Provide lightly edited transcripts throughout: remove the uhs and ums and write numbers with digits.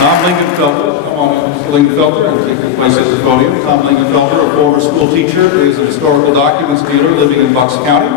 Tom Lingenfelter, come on, Mr. Lingenfelter, and take your place at the podium. Tom Lingenfelter, a former school teacher, is a historical documents dealer living in Bucks County.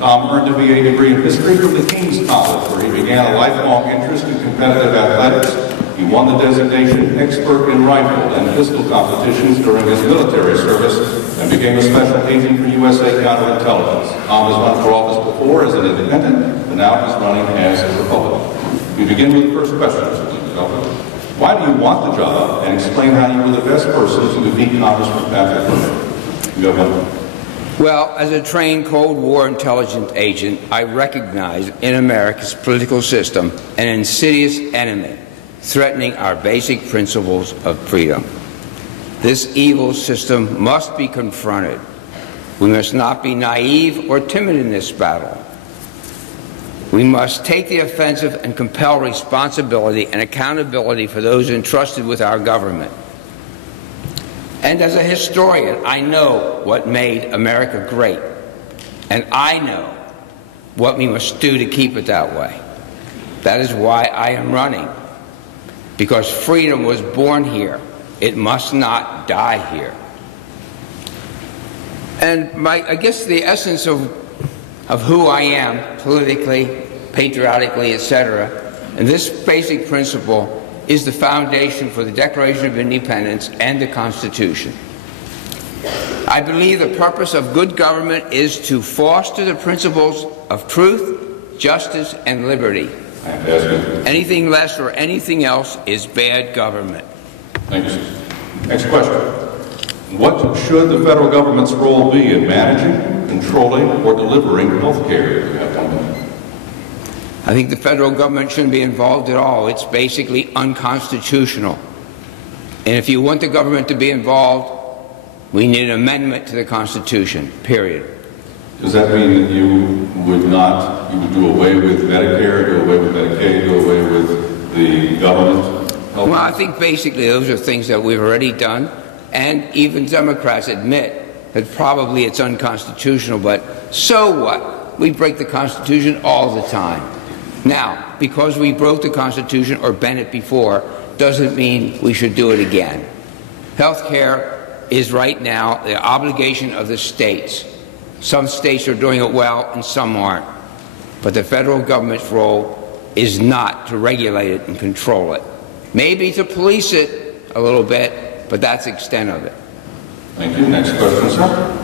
Tom earned a BA degree in history from the King's College, where he began a lifelong interest in competitive athletics. He won the designation expert in rifle and pistol competitions during his military service and became a special agent for USA counterintelligence. Tom has run for office before as an independent, but now he's running as a Republican. We begin with the first question, Mr. Lingenfelter. Why do you want the job, and explain how you were the best person to defeat Congressman Patrick? You go ahead. Well, as a trained Cold War intelligence agent, I recognize in America's political system an insidious enemy threatening our basic principles of freedom. This evil system must be confronted. We must not be naive or timid in this battle. We must take the offensive and compel responsibility and accountability for those entrusted with our government. And as a historian, I know what made America great, and I know what we must do to keep it that way. That is why I am running, because freedom was born here. It must not die here. And I guess the essence of who I am, politically, patriotically, etc., and this basic principle is the foundation for the Declaration of Independence and the Constitution. I believe the purpose of good government is to foster the principles of truth, justice, and liberty. Anything less or anything else is bad government. Thank you, sir. Next question. What should the federal government's role be in managing, controlling, or delivering health care? I think the federal government shouldn't be involved at all. It's basically unconstitutional. And if you want the government to be involved, we need an amendment to the Constitution, period. Does that mean that you would do away with Medicare, do away with Medicaid, do away with the government? Well, I think basically those are things that we've already done, and even Democrats admit that probably it's unconstitutional, but so what? We break the Constitution all the time. Now, because we broke the Constitution or bent it before, doesn't mean we should do it again. Health care is right now the obligation of the states. Some states are doing it well and some aren't. But the federal government's role is not to regulate it and control it. Maybe to police it a little bit, but that's the extent of it. Thank you. Next question, sir.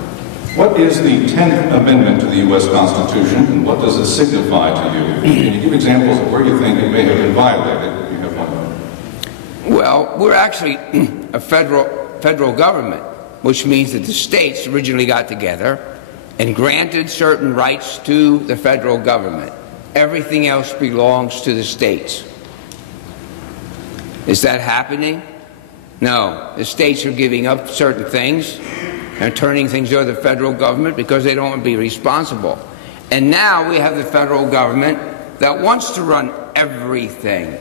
What is the 10th Amendment to the U.S. Constitution, and what does it signify to you? Can you give examples of where you think it may have been violated? You have one. Well, we're actually a federal government, which means that the states originally got together and granted certain rights to the federal government. Everything else belongs to the states. Is that happening? No. The states are giving up certain things and turning things over to the federal government because they don't want to be responsible. And now we have the federal government that wants to run everything,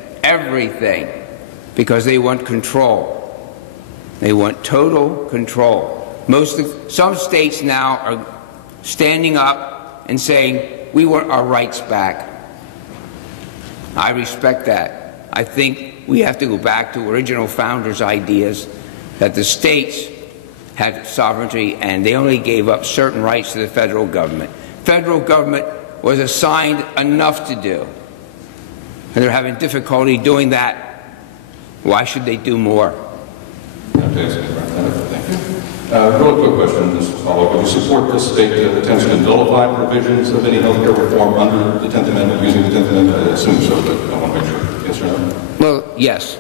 because they want control. They want total control. Some states now are standing up and saying, we want our rights back. I respect that. I think we have to go back to original founders' ideas that the states had sovereignty and they only gave up certain rights to the federal government. Federal government was assigned enough to do, and they're having difficulty doing that. Why should they do more? Thank you. Real quick question, just to follow up. Would you support the state attempts to nullify provisions of any health care reform under the 10th Amendment, using the 10th Amendment? I assume so, but I want to make sure. Yes or no? Well, yes.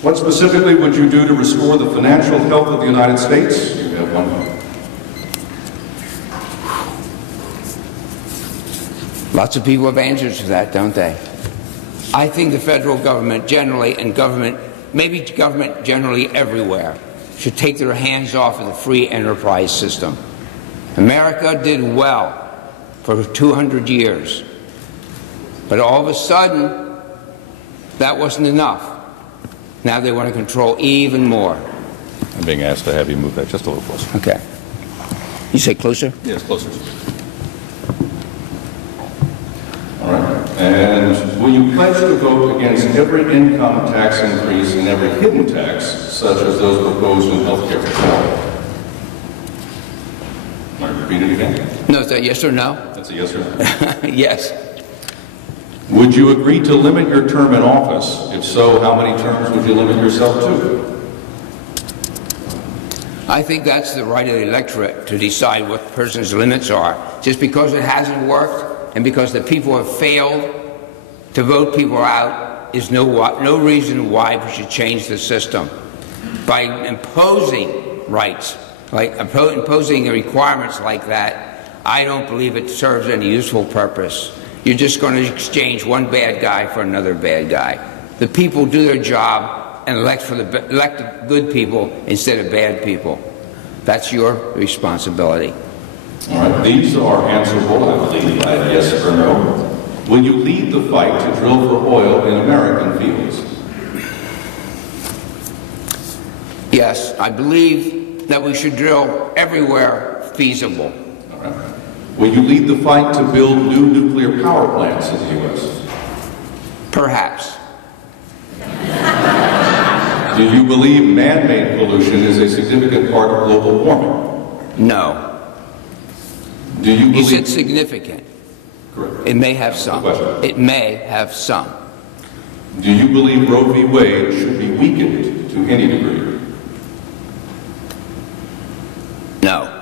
What specifically would you do to restore the financial health of the United States? You have one moment. Lots of people have answers to that, don't they? I think the federal government generally, and maybe government generally everywhere, should take their hands off of the free enterprise system. America did well for 200 years. But all of a sudden, that wasn't enough. Now they want to control even more. I'm being asked to have you move that just a little closer. Okay. You say closer? Yes, closer. All right. And will you you pledge to vote against every income tax increase and every hidden tax, such as those proposed in healthcare reform? Can I repeat it again? No, is that yes or no? That's a yes or no. Yes. Would you agree to limit your term in office? If so, how many terms would you limit yourself to? I think that's the right of the electorate to decide what the person's limits are. Just because it hasn't worked and because the people have failed to vote people out is no reason why we should change the system. By imposing rights, like imposing requirements like that, I don't believe it serves any useful purpose. You're just going to exchange one bad guy for another bad guy. The people do their job and elect the good people instead of bad people. That's your responsibility. All right, these are answerable, I believe, by yes or no. Will you lead the fight to drill for oil in American fields? Yes, I believe that we should drill everywhere feasible. All right. Will you lead the fight to build new nuclear power plants in the U.S.? Perhaps. Do you believe man-made pollution is a significant part of global warming? No. Do you believe... You said significant. Correct. It may have some. It may have some. Do you believe Roe v. Wade should be weakened to any degree? No.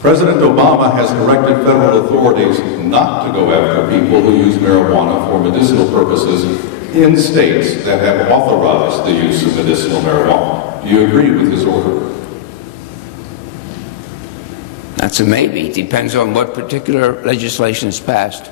President Obama has directed federal authorities not to go after people who use marijuana for medicinal purposes in states that have authorized the use of medicinal marijuana. Do you agree with his order? That's a maybe. Depends on what particular legislation is passed.